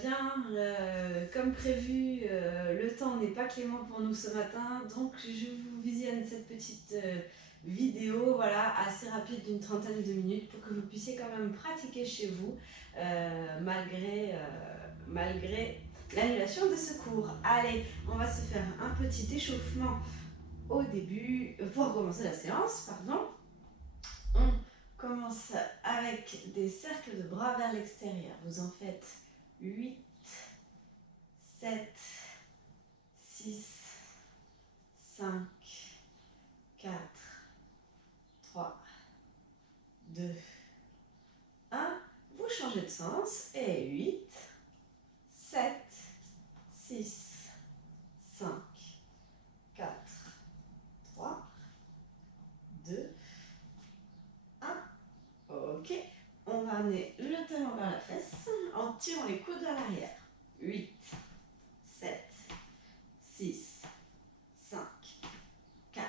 bien, comme prévu, le temps n'est pas clément pour nous ce matin, donc je vous visionne cette petite vidéo, voilà, assez rapide d'une trentaine de minutes pour que vous puissiez quand même pratiquer chez vous, malgré l'annulation de ce cours. Allez, on va se faire un petit échauffement au début, pour commencer la séance, pardon. On commence avec des cercles de bras vers l'extérieur. Vous en faites 8, 7, 6, 5, 4, 3, 2, 1. Vous changez de sens et 8, 7, 6, 5, 4, 3, 2, 1. Ok. On va amener le talon vers la fesse en tirant les coudes vers l'arrière. 8, 7, 6, 5, 4,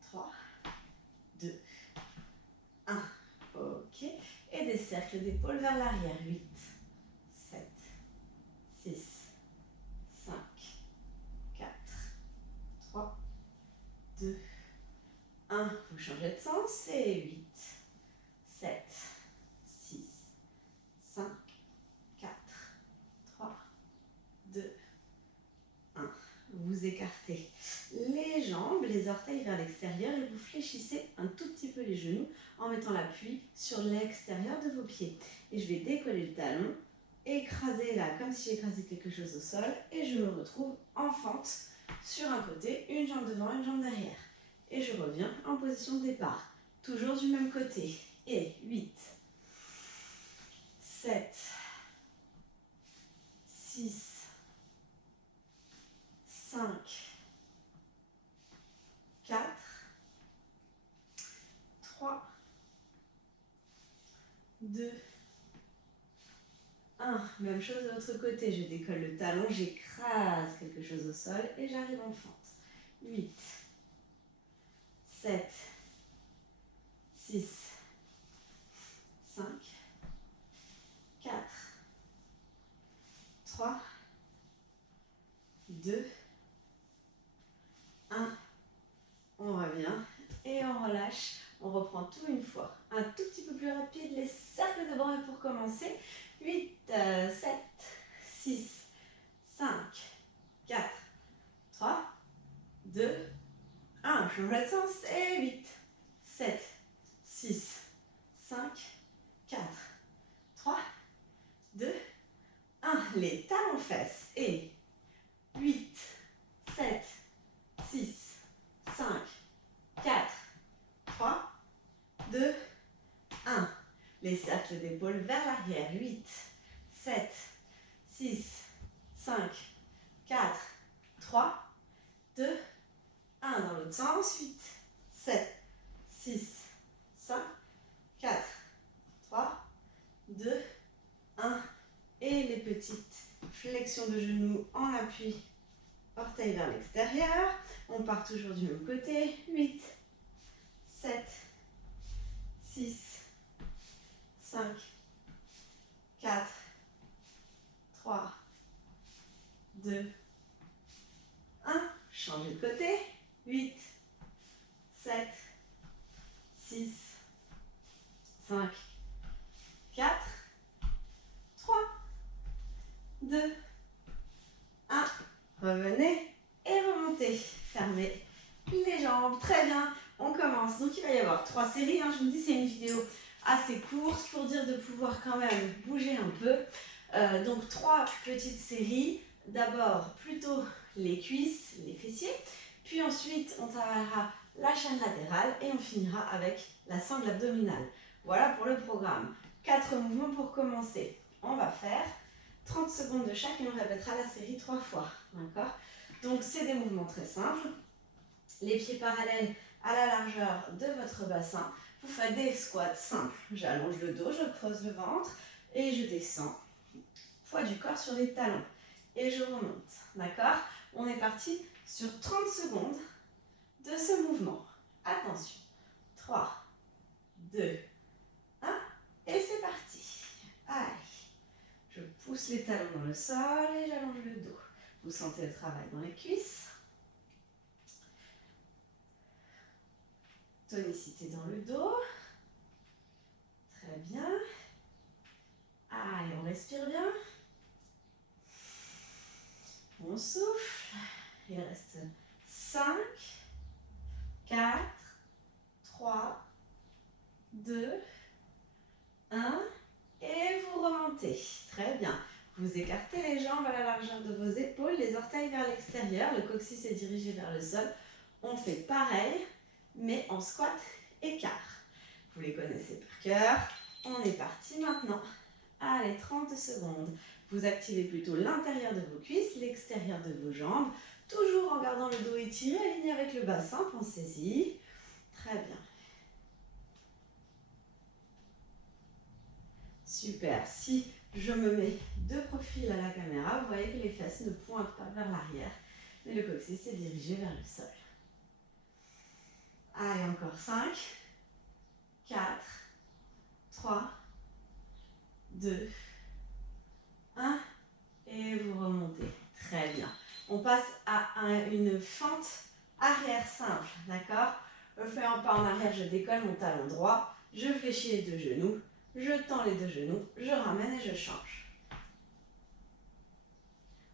3, 2, 1. Ok. Et des cercles d'épaules vers l'arrière. 8, 7, 6, 5, 4, 3, 2, 1. Vous changez de sens et 8, 7, 6, 5, 4, 3, 2, 1. Vous écartez les jambes, les orteils vers l'extérieur et vous fléchissez un tout petit peu les genoux en mettant l'appui sur l'extérieur de vos pieds. Et je vais décoller le talon, écraser là comme si j'écrasais quelque chose au sol et je me retrouve en fente sur un côté, une jambe devant, une jambe derrière. Et je reviens en position de départ, toujours du même côté. Et 8, 7, 6, 5, 4, 3, 2, 1. Même chose de l'autre côté. Je décolle le talon, j'écrase quelque chose au sol et j'arrive en fente. 8, 7, 6, 5, 4, 3, 2, 1. On revient et on relâche. On reprend tout une fois. Un tout petit peu plus rapide, les cercles de bras pour commencer. 8, 7, 6, 5, 4, 3, 2, 1. Change de sens et 8, 7, 6, 5, 4, 3, 2, 1. Les talons fesses et 8, 7, 6, 5, 4, 3, 2, 1. Les cercles d'épaule vers l'arrière. 8, 7, 6, 5, 4, 3, 2, 1. Dans l'autre sens. 8, 7, 6, 5, 4, 3, 2, 1. Et les petites flexions de genoux en appui. Orteils vers l'extérieur. On part toujours du même côté. 8, 7, 6, 5, 4, 3, 2, 1. Changez de côté. 8, 7, 6, 5, 4, 3, 2, 1. Revenez et remontez. Fermez les jambes. Très bien. On commence. Donc il va y avoir 3 séries. Je vous dis, c'est une vidéo assez courte pour dire de pouvoir quand même bouger un peu. Donc 3 petites séries. D'abord plutôt les cuisses, les fessiers. Puis ensuite on travaillera la chaîne latérale et on finira avec la sangle abdominale. Voilà pour le programme. 4 mouvements pour commencer. On va faire 30 secondes de chaque et on répétera la série 3 fois. D'accord? Donc c'est des mouvements très simples. Les pieds parallèles à la largeur de votre bassin. Vous faites des squats simples. J'allonge le dos, je creuse le ventre et je descends. Poids du corps sur les talons. Et je remonte. D'accord? On est parti sur 30 secondes de ce mouvement. Attention. 3, 2, 1. Et c'est parti. Allez. Je pousse les talons dans le sol et j'allonge le dos. Vous sentez le travail dans les cuisses. Tonicité dans le dos. Très bien. Allez, on respire bien. On souffle. Il reste 5, 4, 3, 2, 1. Et vous remontez. Très bien. Vous écartez les jambes à la largeur de vos épaules, les orteils vers l'extérieur, le coccyx est dirigé vers le sol. On fait pareil, mais en squat écart. Vous les connaissez par cœur. On est parti maintenant. Allez, 30 secondes. Vous activez plutôt l'intérieur de vos cuisses, l'extérieur de vos jambes, toujours en gardant le dos étiré, aligné avec le bassin, pensez-y. Très bien. Super. Si je me mets de profil à la caméra, vous voyez que les fesses ne pointent pas vers l'arrière, mais le coccyx est dirigé vers le sol. Allez, encore 5, 4, 3, 2, 1. Et vous remontez. Très bien. On passe à une fente arrière simple, d'accord? Je fais un pas en arrière, je décolle mon talon droit, je fléchis les deux genoux, je tends les deux genoux, je ramène et je change.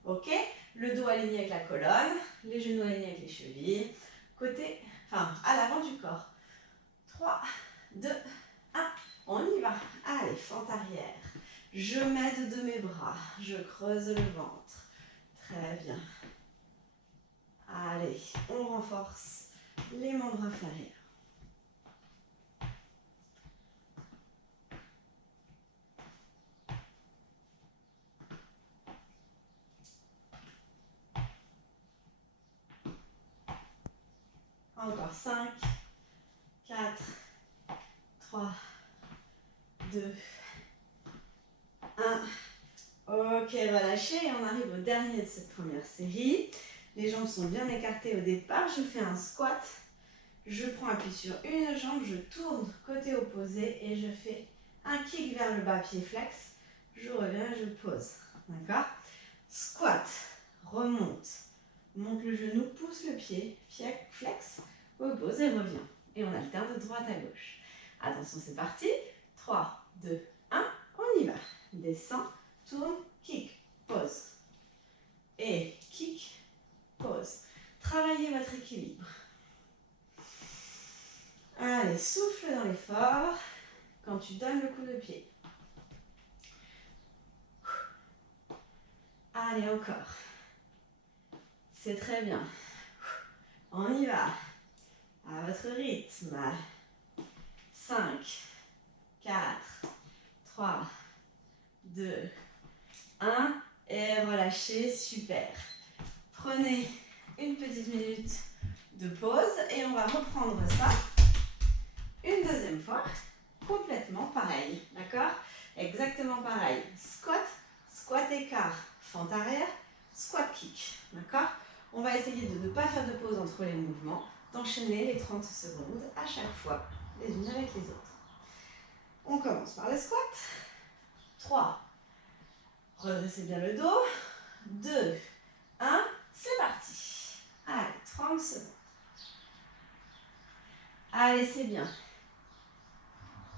Ok? Le dos aligné avec la colonne, les genoux alignés avec les chevilles, à l'avant du corps. 3, 2, 1, on y va. Allez, fente arrière. Je m'aide de mes bras, je creuse le ventre. Très bien. Allez, on renforce les membres inférieurs. Encore 5, 4, 3, 2, 1. Ok, relâchez et on arrive au dernier de cette première série. Les jambes sont bien écartées au départ. Je fais un squat. Je prends appui sur une jambe, je tourne côté opposé et je fais un kick vers le bas, pied flex. Je reviens et je pose. D'accord? Squat, remonte, monte le genou, pousse le pied, pied flex, repose et revient. Et on alterne de droite à gauche. Attention, c'est parti. 3, 2, 1, on y va. Descend, tourne, kick, pose. Et kick, pose. Travaillez votre équilibre. Allez, souffle dans l'effort quand tu donnes le coup de pied. Allez, encore. C'est très bien. On y va. À votre rythme. 5, 4, 3, 2, 1. Et relâchez, super. Prenez une petite minute de pause et on va reprendre ça une deuxième fois. Complètement pareil, d'accord? Exactement pareil. Squat, squat écart, fente arrière, squat kick, d'accord? On va essayer de ne pas faire de pause entre les mouvements, d'enchaîner les 30 secondes à chaque fois, les unes avec les autres. On commence par le squat. 3, redressez bien le dos. 2, 1, c'est parti. Allez, 30 secondes. Allez, c'est bien.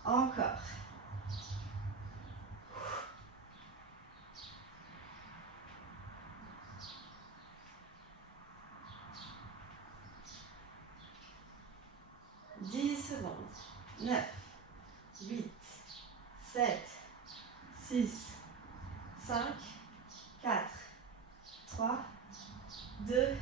Encore. Secondes. 9, 8, 7, 6, 5, 4, 3, 2,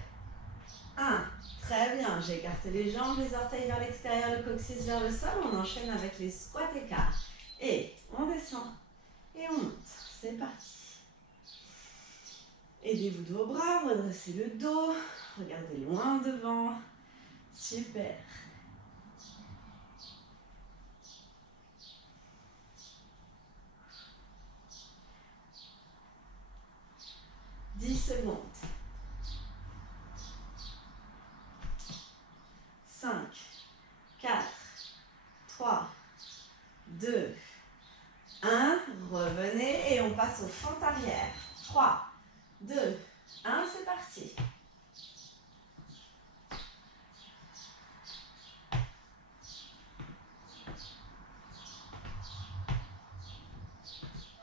1. Très bien, j'écarte les jambes, les orteils vers l'extérieur, le coccyx vers le sol. On enchaîne avec les squats écarts. Et on descend et on monte. C'est parti. Aidez-vous de vos bras, redressez le dos. Regardez loin devant. Super. 10 secondes. 5, 4, 3, 2, 1, revenez et on passe aux fentes arrière. 3, 2, 1, c'est parti.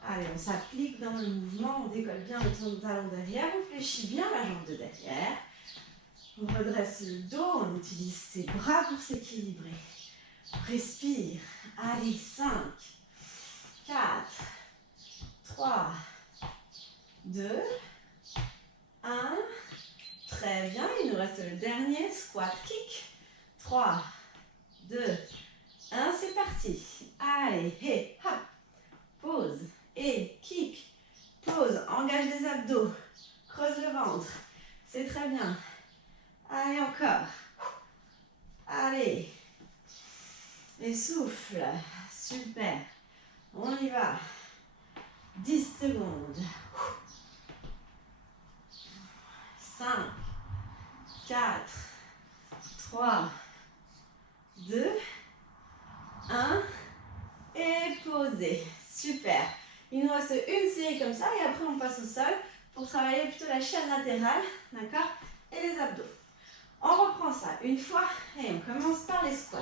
Allez, on s'applique dans le mouvement, on décolle bien le talon derrière, on fléchit bien la jambe de derrière. On redresse le dos, on utilise ses bras pour s'équilibrer. Respire. Allez, 5, 4, 3, 2, 1. Très bien, il nous reste le dernier, squat kick. 3, 2, 1, c'est parti. Allez, hey, hop. Pause et kick. Pause, engage les abdos. Creuse le ventre. C'est très bien. Allez, encore. Allez. Et souffle. Super. On y va. 10 secondes. 5, 4, 3, 2, 1. Et posez. Super. Il nous reste une série comme ça et après on passe au sol pour travailler plutôt la chaîne latérale, d'accord, et les abdos. On reprend ça une fois et on commence par les squats.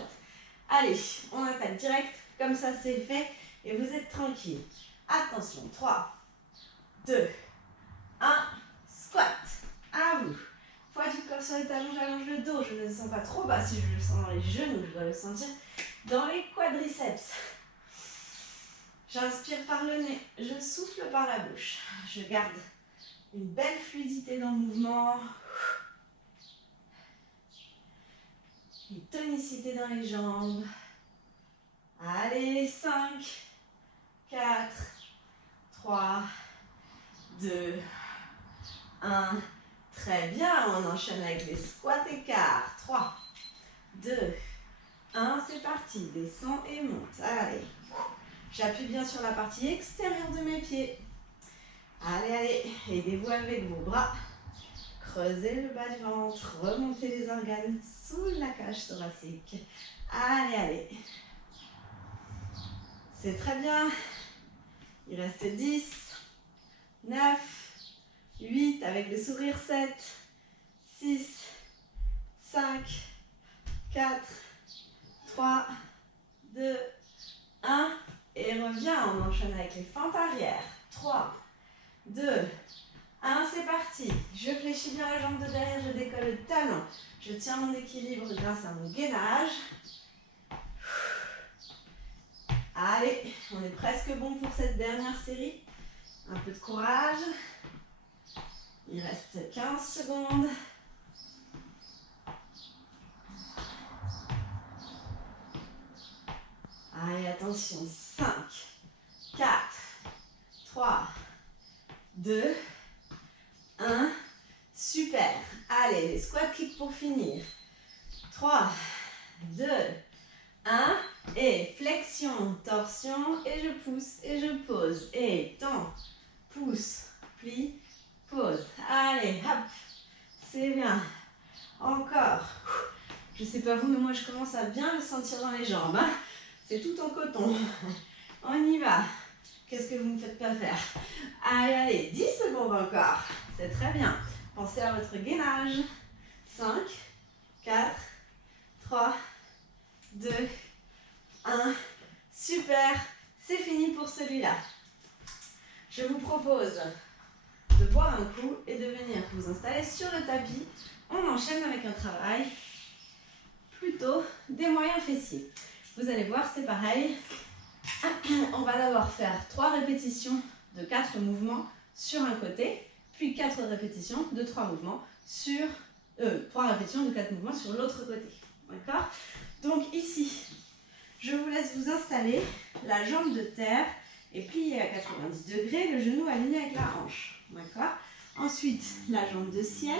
Allez, on attaque direct, comme ça c'est fait et vous êtes tranquille. Attention, 3, 2, 1, squat. À vous. Poids du corps sur les talons, j'allonge le dos, je ne le sens pas trop bas. Si je le sens dans les genoux, je dois le sentir dans les quadriceps. J'inspire par le nez, je souffle par la bouche. Je garde une belle fluidité dans le mouvement. Une tonicité dans les jambes. Allez, 5, 4, 3, 2, 1. Très bien, on enchaîne avec les squats écarts. 3, 2, 1, c'est parti. Descends et monte. Allez. J'appuie bien sur la partie extérieure de mes pieds. Allez, allez. Aidez-vous avec vos bras. Creusez le bas du ventre. Remontez les organes sous la cage thoracique. Allez, allez. C'est très bien. Il reste 10, 9, 8, avec le sourire, 7, 6, 5, 4, 3, 2, 1. Et reviens, on enchaîne avec les fentes arrière. 3, 2, 1, c'est parti. Je fléchis bien la jambe de derrière, je décolle le talon. Je tiens mon équilibre grâce à mon gainage. Allez, on est presque bon pour cette dernière série. Un peu de courage. Il reste 15 secondes. Allez, attention. 5, 4, 3, 2, 1. Super. Allez, les squat kicks pour finir. 3, 2, 1. Et flexion, torsion. Et je pousse et je pose. Et tends, pousse, plie, pose. Allez, hop. C'est bien. Encore. Je sais pas vous, mais moi je commence à bien le sentir dans les jambes. Hein. C'est tout en coton. On y va. Qu'est-ce que vous ne me faites pas faire? Allez, allez, 10 secondes encore. C'est très bien. Pensez à votre gainage. 5, 4, 3, 2, 1. Super. C'est fini pour celui-là. Je vous propose de boire un coup et de venir vous installer sur le tapis. On enchaîne avec un travail plutôt des moyens fessiers. Vous allez voir, c'est pareil. On va d'abord faire 3 répétitions de 4 mouvements sur un côté, puis 4 répétitions de 3 mouvements sur 3 répétitions de 4 mouvements sur l'autre côté. D'accord? Donc ici, je vous laisse vous installer, la jambe de terre est pliée à 90 degrés, le genou aligné avec la hanche. D'accord? Ensuite, la jambe de ciel,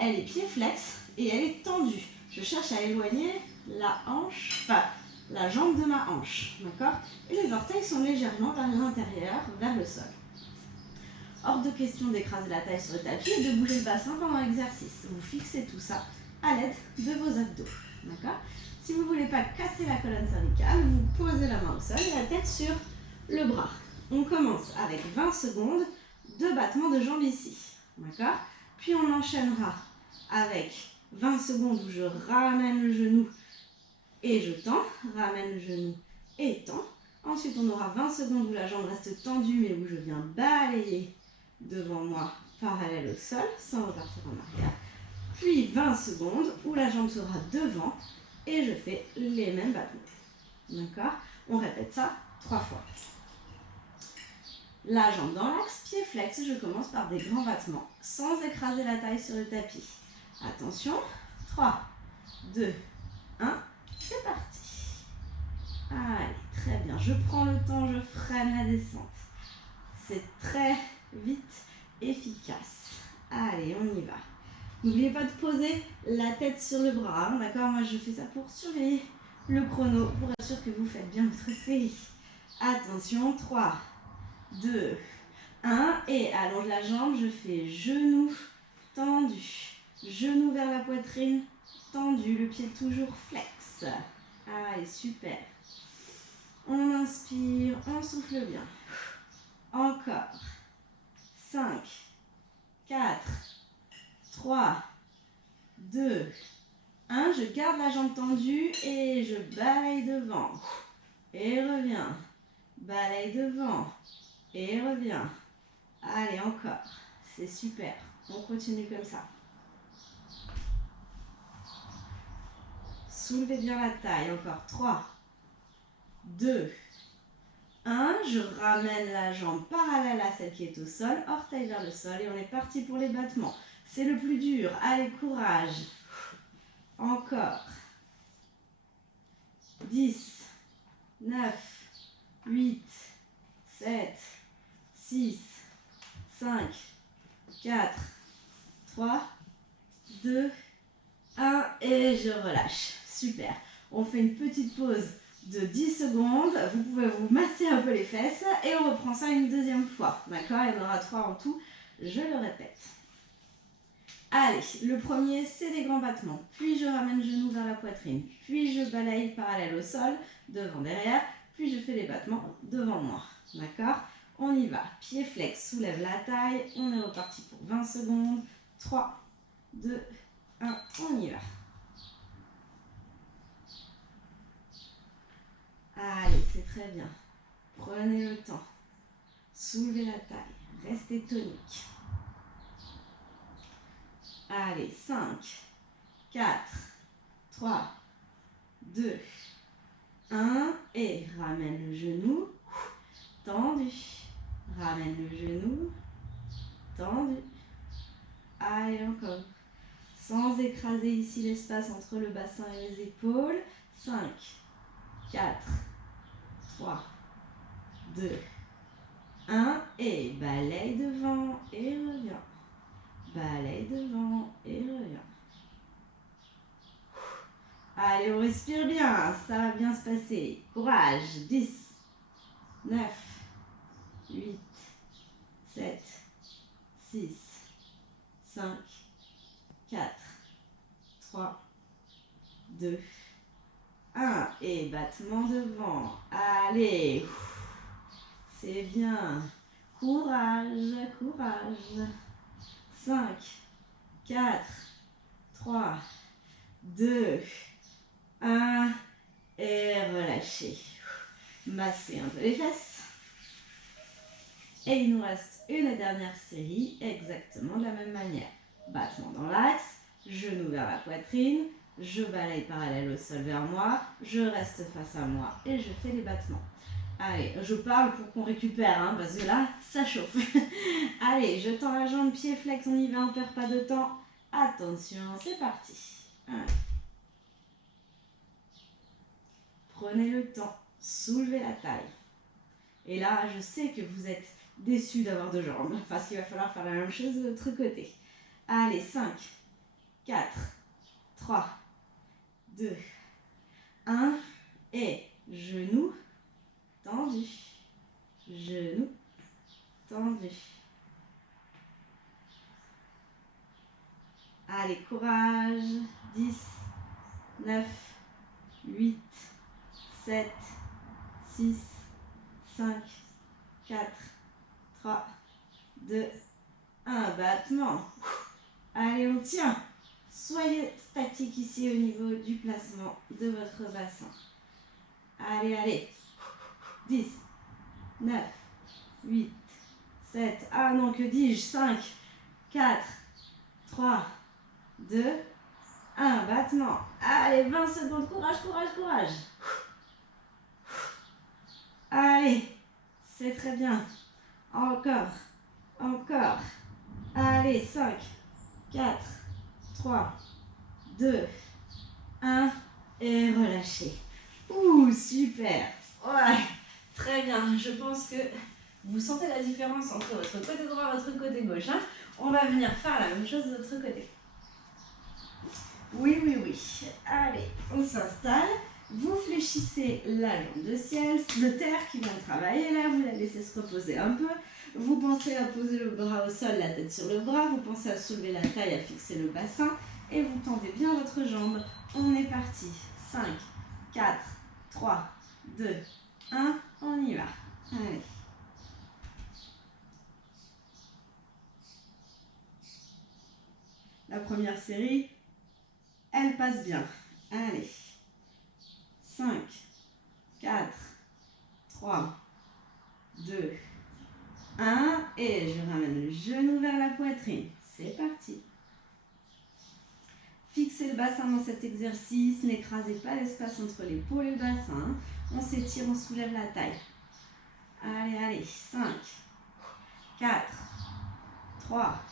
elle est pied flex et elle est tendue. Je cherche à éloigner la hanche, enfin, la jambe de ma hanche, d'accord? Et les orteils sont légèrement vers l'intérieur, vers le sol. Hors de question d'écraser la taille sur le tapis et de bouger le bassin pendant l'exercice. Vous fixez tout ça à l'aide de vos abdos, d'accord? Si vous ne voulez pas casser la colonne cervicale, vous posez la main au sol et la tête sur le bras. On commence avec 20 secondes de battement de jambes ici. D'accord? Puis on enchaînera avec 20 secondes où je ramène le genou et je tends. Ramène le genou et tends. Ensuite, on aura 20 secondes où la jambe reste tendue mais où je viens balayer devant moi parallèle au sol sans repartir en arrière. Puis 20 secondes où la jambe sera devant et je fais les mêmes battements. D'accord? On répète ça 3 fois. La jambe dans l'axe, pied flex, je commence par des grands battements sans écraser la taille sur le tapis. Attention, 3, 2, 1, c'est parti. Allez, très bien. Je prends le temps, je freine la descente. C'est très vite efficace. Allez, on y va. N'oubliez pas de poser la tête sur le bras, hein, d'accord? Moi, je fais ça pour surveiller le chrono, pour être sûr que vous faites bien votre série. Attention, 3, 2, 1, et allonge la jambe, je fais genou tendu, genou vers la poitrine, tendu, le pied toujours flex. Allez, super. On inspire, on souffle bien. Encore. 5, 4, 3, 2, 1. Je garde la jambe tendue et je balaye devant. Et reviens. Balaye devant. Et reviens. Allez, encore. C'est super. On continue comme ça. Soulevez bien la taille. Encore. 3, 2, 1. Je ramène la jambe parallèle à celle qui est au sol. Orteil vers le sol. Et on est parti pour les battements. C'est le plus dur. Allez, courage. Encore. 10, 9, 8, 7, 6, 5, 4, 3, 2, 1 et je relâche. Super. On fait une petite pause de 10 secondes. Vous pouvez vous masser un peu les fesses et on reprend ça une deuxième fois. D'accord? Il y en aura 3 en tout. Je le répète. Allez, le premier, c'est les grands battements. Puis je ramène le genou vers la poitrine. Puis je balaye parallèle au sol, devant, derrière. Puis je fais les battements devant moi. D'accord? On y va. Pied flex, soulève la taille. On est reparti pour 20 secondes. 3, 2, 1, on y va. Allez, c'est très bien. Prenez le temps. Soulevez la taille. Restez tonique. Allez, 5, 4, 3, 2, 1. Et ramène le genou. Tendu. Ramène le genou. Tendu. Allez, encore. Sans écraser ici l'espace entre le bassin et les épaules. 5, 4, 3, 2, 1. Et balaye devant et reviens. Balaye devant et reviens. Allez, on respire bien. Ça va bien se passer. Courage. 10, 9, 8, 7, 6, 5, 4, 3, 2, 1. Et battement devant. Allez. C'est bien. Courage, courage. 5, 4, 3, 2, 1. Et relâchez. Massez un peu les fesses. Et il nous reste une dernière série, exactement de la même manière. Battement dans l'axe, genou vers la poitrine, je balaye parallèle au sol vers moi, je reste face à moi et je fais les battements. Allez, je parle pour qu'on récupère, hein, parce que là, ça chauffe. Allez, je tends la jambe, pied flex, on y va, on ne perd pas de temps. Attention, c'est parti. Allez. Prenez le temps, soulevez la taille. Et là, je sais que vous êtes déçus d'avoir deux jambes, parce qu'il va falloir faire la même chose de l'autre côté. Allez, 5, 4, 3, 2, 1, et genou tendu, genou tendu. Allez, courage. 10, 9, 8, 7, 6, 5, 4, 3, 2, 1. Battement. Allez, on tient. Soyez statique ici au niveau du placement de votre bassin. Allez, allez. 10, 9, 8, 7. Ah non, que dis-je? 5, 4, 3, 2, 1. Battement. Allez, 20 secondes. Courage, courage, courage. Allez, c'est très bien. Encore, encore. Allez, 5, 4, 3, 2, 1. Et relâchez. Ouh, super. Ouais, très bien. Je pense que vous sentez la différence entre votre côté droit et votre côté gauche. Hein. On va venir faire la même chose de l'autre côté. Oui, oui, oui. Allez, on s'installe. Vous fléchissez la jambe de terre qui vient travailler là. Vous la laissez se reposer un peu. Vous pensez à poser le bras au sol, la tête sur le bras. Vous pensez à soulever la taille, à fixer le bassin. Et vous tendez bien votre jambe. On est parti. 5, 4, 3, 2, 1. On y va. Allez. La première série, elle passe bien. Allez. 5, 4, 3, 2, 1. Et je ramène le genou vers la poitrine. C'est parti. Fixez le bassin dans cet exercice. N'écrasez pas l'espace entre l'épaule et le bassin. On s'étire, on soulève la taille. Allez, allez. 5, 4, 3,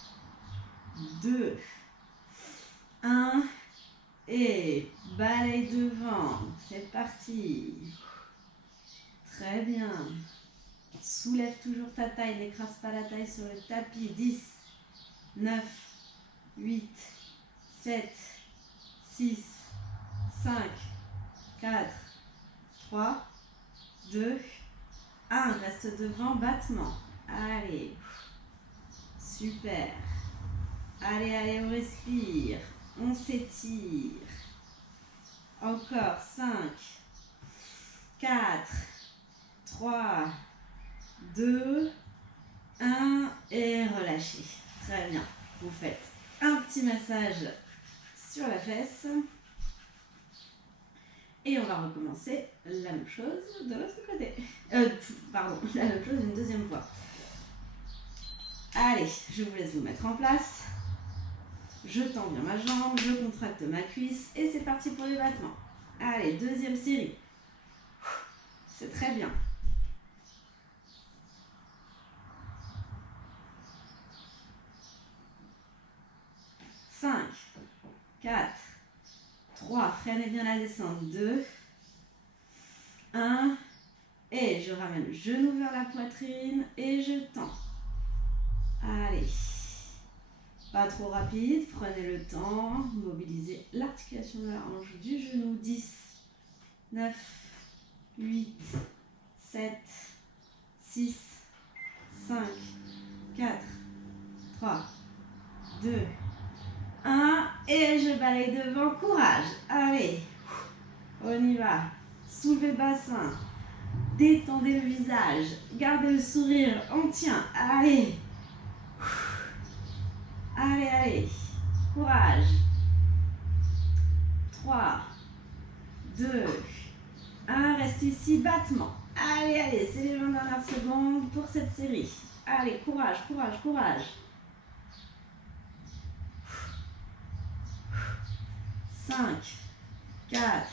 2, 1. Et balaye devant. C'est parti. Très bien. Soulève toujours ta taille. N'écrase pas la taille sur le tapis. 10, 9, 8, 7, 6, 5, 4, 3, 2, 1. Reste devant. Battement. Allez. Super. Allez, allez, on respire. On s'étire. Encore 5, 4, 3, 2, 1 et relâchez. Très bien. Vous faites un petit massage sur la fesse. Et on va recommencer la même chose de l'autre côté. Pardon, la même chose une deuxième fois. Allez, je vous laisse vous mettre en place. Je tends bien ma jambe, je contracte ma cuisse et c'est parti pour les battements. Allez, deuxième série. C'est très bien. 5, 4, 3, freinez bien la descente. 2, 1. Et je ramène le genou vers la poitrine et je tends. Allez. Pas trop rapide, prenez le temps, mobilisez l'articulation de la hanche du genou. 10, 9, 8, 7, 6, 5, 4, 3, 2, 1. Et je balaye devant, courage. Allez, on y va. Soulevez le bassin, détendez le visage, gardez le sourire, on tient. Allez. Allez, allez, courage. 3, 2, 1, reste ici, battement. Allez, allez, c'est les 20 dernières secondes pour cette série. Allez, courage, courage, courage. 5, 4,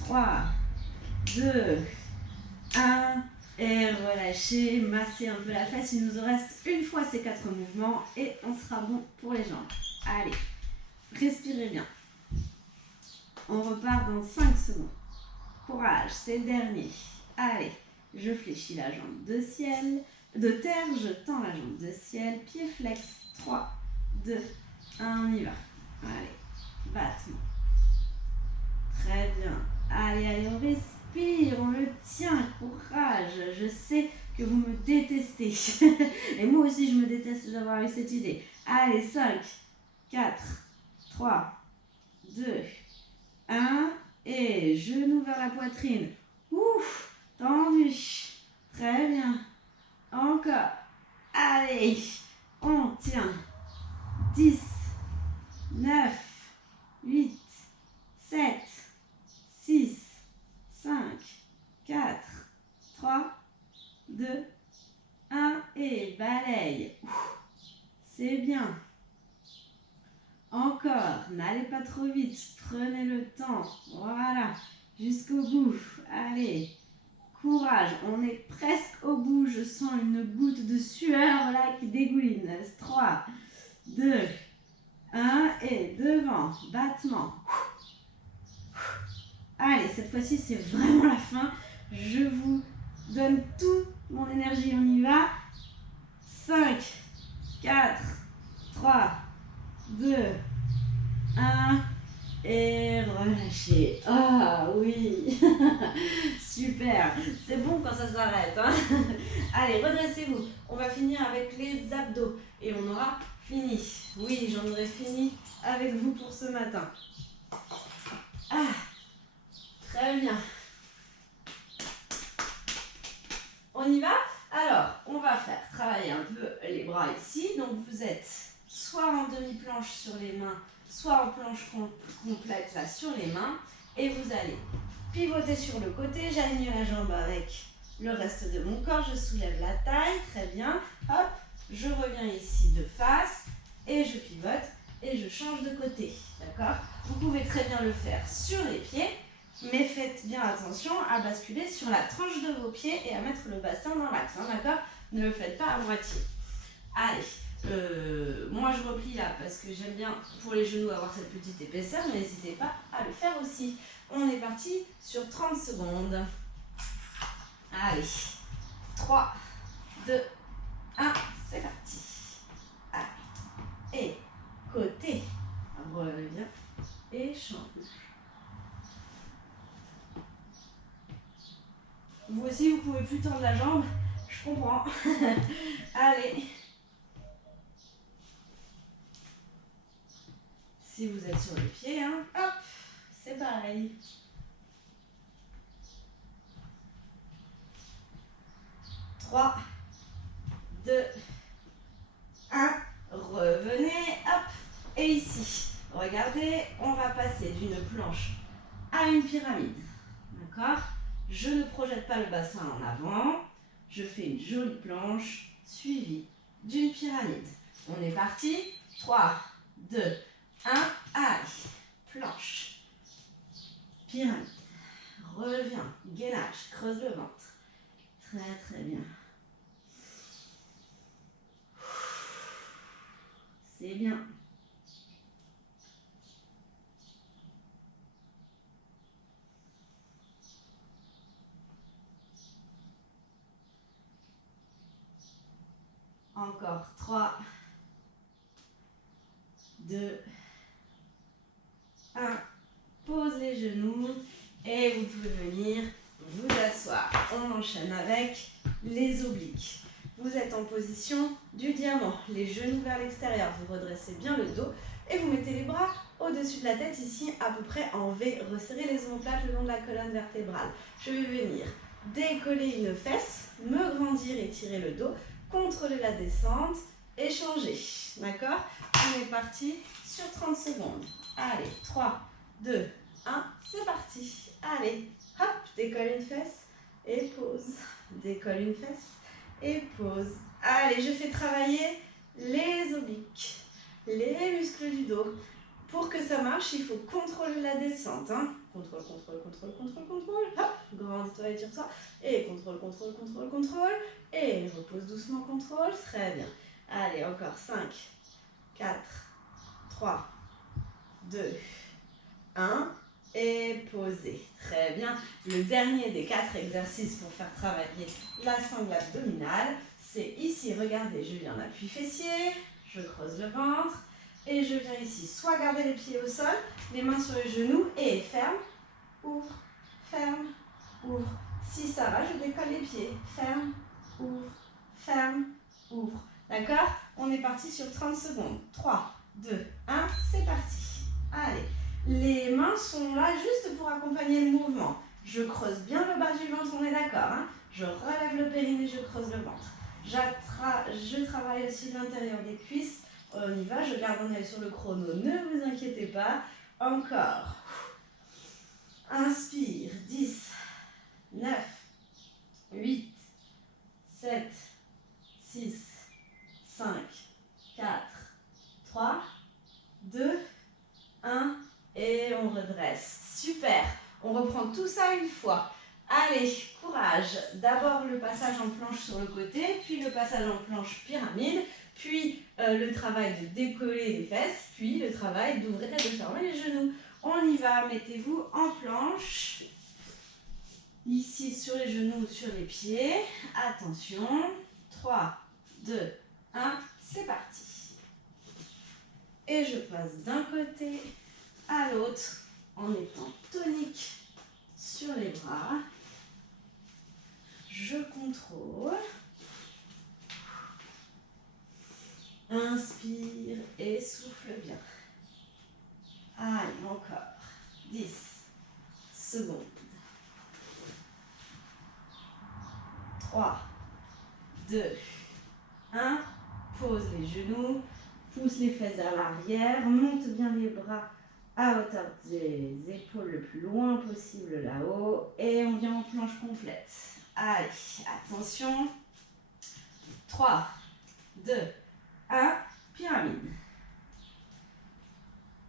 3, 2, 1. Et relâchez, massez un peu la fesse. Il nous reste une fois ces 4 mouvements et on sera bon pour les jambes. Allez, respirez bien. On repart dans 5 secondes. Courage, c'est le dernier. Allez, je fléchis la jambe de terre, je tends la jambe de ciel, pied flex. 3, 2, 1, on y va. Allez, battement. Très bien. Allez, allez, on respire, on le tient, courage. Je sais que vous me détestez. Et moi aussi, je me déteste d'avoir eu cette idée. Allez, 5, 4, 3, 2, 1. Et genou vers la poitrine. Ouf, tendu. 4, 3, 2, 1 et balaye. C'est bien. Encore, n'allez pas trop vite, prenez le temps. Voilà, jusqu'au bout. Allez, courage, on est presque au bout. Je sens une goutte de sueur là qui dégouline. 3, 2, 1 et devant, battement. Allez, cette fois-ci, c'est vraiment la fin. Je vous donne toute mon énergie, on y va. 5, 4, 3, 2, 1 et relâchez. Ah oui, super. C'est bon quand ça s'arrête. Hein. Allez, redressez-vous. On va finir avec les abdos et on aura fini. Oui, j'en aurai fini avec vous pour ce matin. Ah, très bien. On y va? Alors, on va faire travailler un peu les bras ici. Donc, vous êtes soit en demi-planche sur les mains, soit en planche complète là sur les mains. Et vous allez pivoter sur le côté. J'aligne la jambe avec le reste de mon corps. Je soulève la taille. Très bien. Hop, je reviens ici de face et je pivote et je change de côté. D'accord? Vous pouvez très bien le faire sur les pieds. Mais faites bien attention à basculer sur la tranche de vos pieds et à mettre le bassin dans l'axe, hein, d'accord? Ne le faites pas à moitié. Allez, moi je replie là parce que j'aime bien pour les genoux avoir cette petite épaisseur, mais n'hésitez pas à le faire aussi. On est parti sur 30 secondes. Allez, 3, 2, 1, c'est parti. Allez, et côté, reviens et change. Vous aussi, vous pouvez plus tendre la jambe, je comprends. Allez. Si vous êtes sur les pieds, hein, hop, c'est pareil. 3, 2, 1, revenez, hop, et ici, regardez, on va passer d'une planche à une pyramide, d'accord? Je ne projette pas le bassin en avant, je fais une jolie planche suivie d'une pyramide. On est parti, 3, 2, 1, allez, planche, pyramide, reviens, gainage, creuse le ventre, très très bien. C'est bien. Encore 3, 2, 1. Pose les genoux et vous pouvez venir vous asseoir. On enchaîne avec les obliques. Vous êtes en position du diamant, les genoux vers l'extérieur. Vous redressez bien le dos et vous mettez les bras au-dessus de la tête ici, à peu près en V. Resserrez les omoplates le long de la colonne vertébrale. Je vais venir décoller une fesse, me grandir et tirer le dos. Contrôlez la descente et changez. D'accord? On est parti sur 30 secondes. Allez, 3, 2, 1, c'est parti. Allez, hop, décolle une fesse et pause. Décolle une fesse et pause. Allez, je fais travailler les obliques, les muscles du dos. Pour que ça marche, il faut contrôler la descente. Hein. Contrôle, contrôle, contrôle, contrôle, contrôle. Hop, grandis-toi et tire-toi. Et contrôle, contrôle, contrôle, contrôle. Et repose doucement, contrôle. Très bien. Allez, encore 5, 4, 3, 2, 1. Et posez. Très bien. Le dernier des 4 exercices pour faire travailler la sangle abdominale, c'est ici. Regardez, je viens d'appui fessier, je creuse le ventre. Et je viens ici, soit garder les pieds au sol, les mains sur les genoux et ferme, ouvre, ferme, ouvre. Si ça va, je décolle les pieds. Ferme, ouvre. D'accord? On est parti sur 30 secondes. 3, 2, 1, c'est parti. Allez, les mains sont là juste pour accompagner le mouvement. Je creuse bien le bas du ventre, on est d'accord, hein? Je relève le périnée, je creuse le ventre. Je travaille aussi l'intérieur des cuisses. On y va, je garde un œil sur le chrono, ne vous inquiétez pas. Encore. Inspire, 10, 9, reprend tout ça une fois. Allez, courage. D'abord le passage en planche sur le côté, puis le passage en planche pyramide, puis le travail de décoller les fesses, puis le travail d'ouvrir et de fermer les genoux. On y va, mettez-vous en planche. Ici sur les genoux, sur les pieds. Attention. 3, 2, 1, c'est parti. Et je passe d'un côté à l'autre en étant tonique sur les bras. Je contrôle. Inspire et souffle bien. Allez, encore. 10 secondes. 3, 2, 1. Pose les genoux. Pousse les fesses vers l'arrière. Monte bien les bras à hauteur des épaules le plus loin possible là-haut. Et on vient en planche complète. Allez, attention. 3, 2, 1. Pyramide.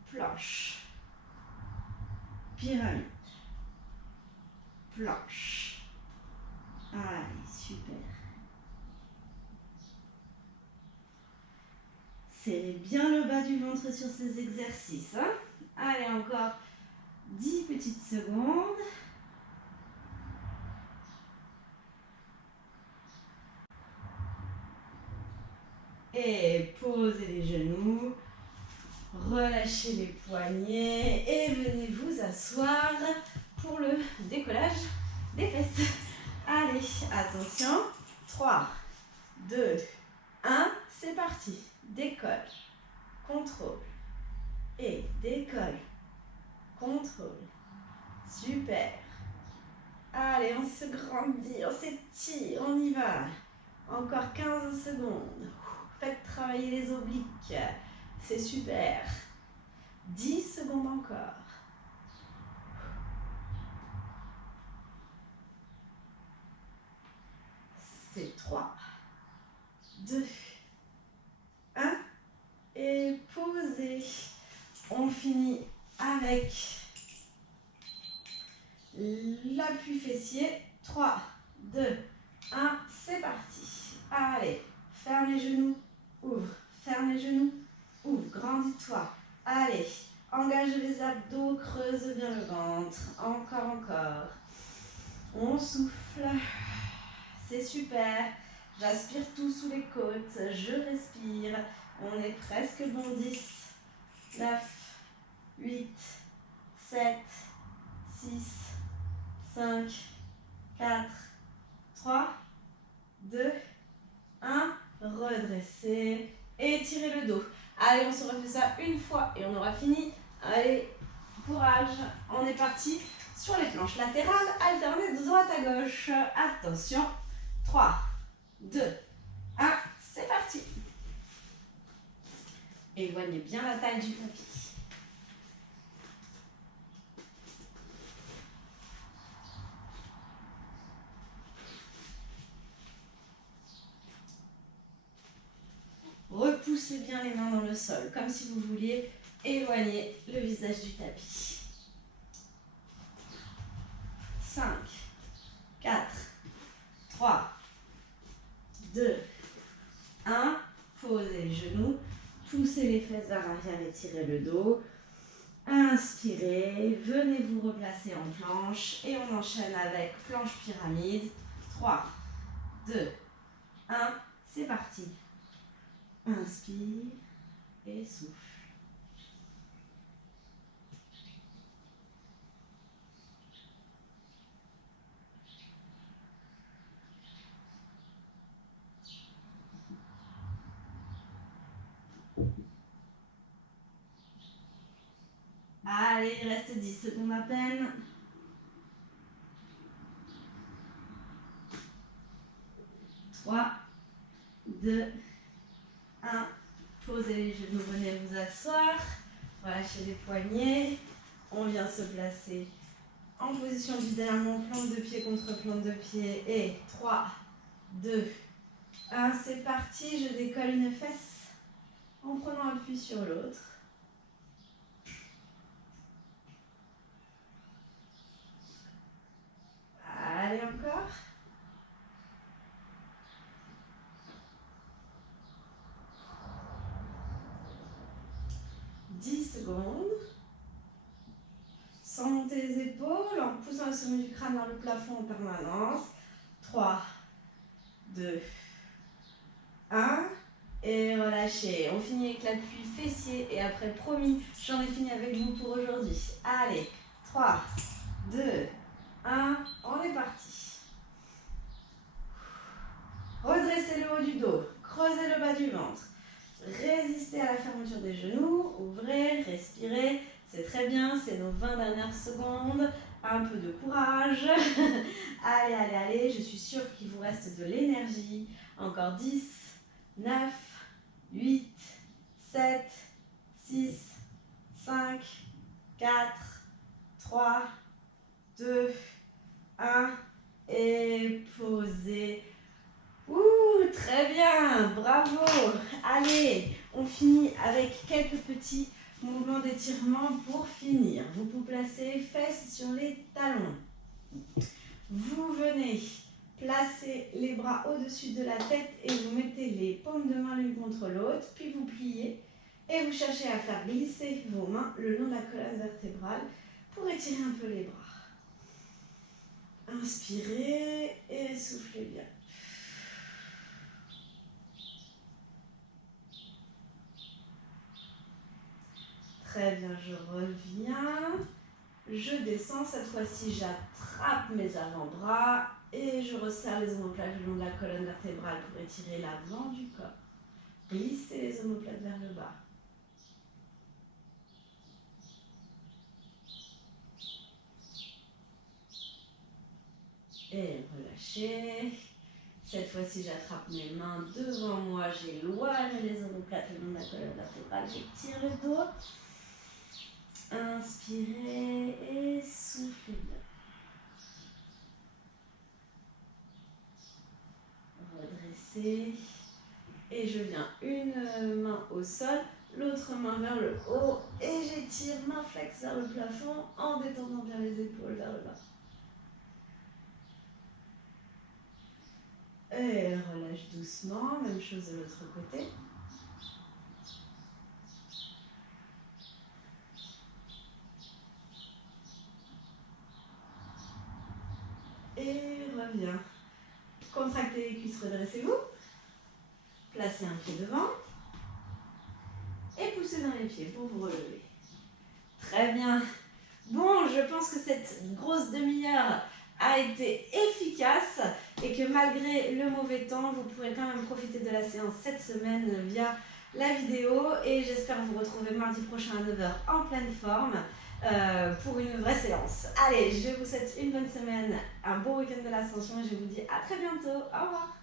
Planche. Pyramide. Planche. Allez, super. Serrez bien le bas du ventre sur ces exercices. Hein. Allez, encore 10 petites secondes. Et posez les genoux. Relâchez les poignets et venez vous asseoir pour le décollage des fesses. Allez, attention. 3, 2, 1. C'est parti. Décolle. Contrôle. Et décolle. Contrôle. Super. Allez, on se grandit, on s'étire, on y va. Encore 15 secondes. Faites travailler les obliques. C'est super. 10 secondes encore. C'est 3, 2, 1. Et posez. On finit avec l'appui fessier. 3, 2, 1. C'est parti. Allez, ferme les genoux. Ouvre. Ferme les genoux. Ouvre. Grandis-toi. Allez, engage les abdos. Creuse bien le ventre. Encore, encore. On souffle. C'est super. J'aspire tout sous les côtes. Je respire. On est presque bon. 10, 9, 8, 7, 6, 5, 4, 3, 2, 1. Redressez. Étirez le dos. Allez, on se refait ça une fois et on aura fini. Allez, courage. On est parti sur les planches latérales alternées de droite à gauche. Attention. 3, 2, 1. C'est parti. Éloignez bien la taille du tapis. Repoussez bien les mains dans le sol, comme si vous vouliez éloigner le visage du tapis. 5, 4, 3, 2, 1. Posez les genoux, poussez les fesses vers l'arrière, étirez le dos. Inspirez, venez vous replacer en planche et on enchaîne avec planche pyramide. 3, 2, 1. C'est parti. Inspire et souffle. Allez, il reste 10 secondes à peine. 3, 2, 1. Posez les genoux, venez vous asseoir. Relâchez les poignets. On vient se placer en position d'idéalement plante de pied contre plante de pied. Et 3, 2, 1. C'est parti. Je décolle une fesse en prenant appui sur l'autre. Allez, encore. 10 secondes. Sans monter les épaules, en poussant le sommet du crâne vers le plafond en permanence. 3, 2, 1. Et relâchez. On finit avec l'appui fessier et après, promis, j'en ai fini avec vous pour aujourd'hui. Allez, 3, 2, 1, on est parti. Redressez le haut du dos, creusez le bas du ventre. Résistez à la fermeture des genoux, ouvrez, respirez. C'est très bien, c'est nos 20 dernières secondes. Un peu de courage. Allez, allez, allez, je suis sûre qu'il vous reste de l'énergie. Encore 10, 9, 8, 7, 6, 5, 4, 3, 2, 1. Et posez. Ouh, très bien, bravo. Allez, on finit avec quelques petits mouvements d'étirement pour finir. Vous vous placez fesses sur les talons. Vous venez placer les bras au-dessus de la tête et vous mettez les paumes de main l'une contre l'autre, puis vous pliez et vous cherchez à faire glisser vos mains le long de la colonne vertébrale pour étirer un peu les bras. Inspirez et soufflez bien. Très bien, je reviens. Je descends, cette fois-ci j'attrape mes avant-bras et je resserre les omoplates le long de la colonne vertébrale pour étirer l'avant du corps. Glissez les omoplates vers le bas. Et relâchez. Cette fois-ci j'attrape mes mains devant moi, j'éloigne les omoplates le long de la colonne vertébrale, j'étire le dos. Inspirez et soufflez bien. Redressez. Et je viens une main au sol, l'autre main vers le haut. Et j'étire ma flex vers le plafond en détendant bien les épaules vers le bas. Et relâche doucement, même chose de l'autre côté. Et reviens. Contractez les cuisses, redressez-vous. Placez un pied devant. Et poussez dans les pieds pour vous relever. Très bien. Bon, je pense que cette grosse demi-heure a été efficace et que malgré le mauvais temps, vous pourrez quand même profiter de la séance cette semaine via la vidéo et j'espère vous retrouver mardi prochain à 9h en pleine forme pour une vraie séance. Allez, je vous souhaite une bonne semaine, un bon week-end de l'ascension et je vous dis à très bientôt. Au revoir.